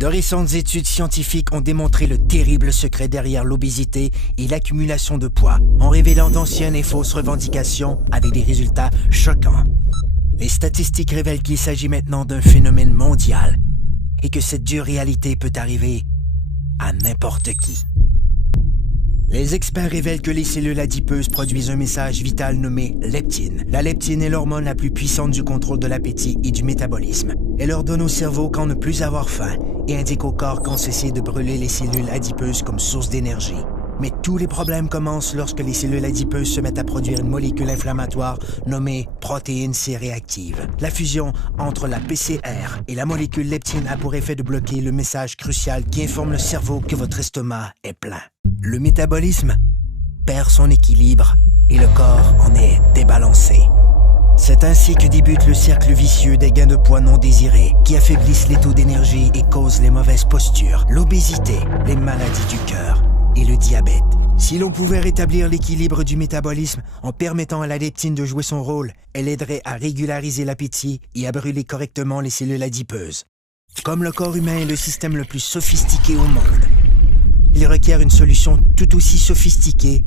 De récentes études scientifiques ont démontré le terrible secret derrière l'obésité et l'accumulation de poids, en révélant d'anciennes et fausses revendications avec des résultats choquants. Les statistiques révèlent qu'il s'agit maintenant d'un phénomène mondial et que cette dure réalité peut arriver à n'importe qui. Les experts révèlent que les cellules adipeuses produisent un message vital nommé leptine. La leptine est l'hormone la plus puissante du contrôle de l'appétit et du métabolisme. Elle ordonne au cerveau quand ne plus avoir faim et indique au corps quand cesser de brûler les cellules adipeuses comme source d'énergie. Mais tous les problèmes commencent lorsque les cellules adipeuses se mettent à produire une molécule inflammatoire nommée protéine C-réactive. La fusion entre la PCR et la molécule leptine a pour effet de bloquer le message crucial qui informe le cerveau que votre estomac est plein. Le métabolisme perd son équilibre et le corps en est débalancé. C'est ainsi que débute le cercle vicieux des gains de poids non désirés qui affaiblissent les taux d'énergie et causent les mauvaises postures, l'obésité, les maladies du cœur et le diabète. Si l'on pouvait rétablir l'équilibre du métabolisme en permettant à la leptine de jouer son rôle, elle aiderait à régulariser l'appétit et à brûler correctement les cellules adipeuses. Comme le corps humain est le système le plus sophistiqué au monde, il requiert une solution tout aussi sophistiquée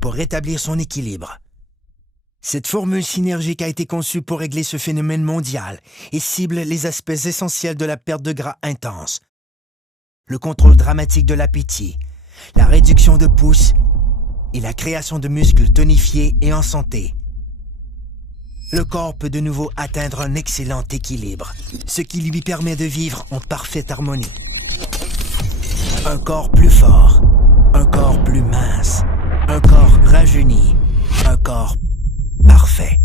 pour rétablir son équilibre. Cette formule synergique a été conçue pour régler ce phénomène mondial et cible les aspects essentiels de la perte de gras intense, le contrôle dramatique de l'appétit, la réduction de pouces et la création de muscles tonifiés et en santé. Le corps peut de nouveau atteindre un excellent équilibre, ce qui lui permet de vivre en parfaite harmonie. Un corps plus fort, un corps plus mince, un corps rajeuni, un corps parfait.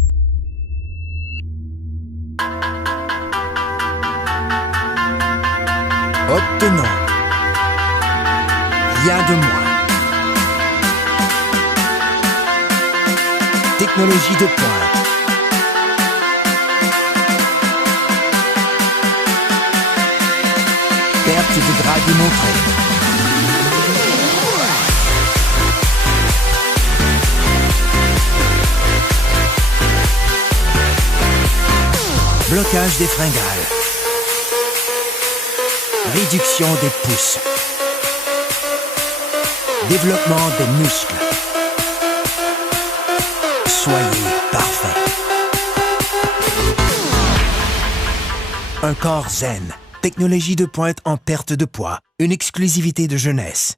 Obtenons rien de moins. Technologie de pointe. Perte de gras démontrée. Blocage des fringales. Réduction des pouces. Développement des muscles. Soyez parfait. Un corps zen. Technologie de pointe en perte de poids. Une exclusivité de jeunesse.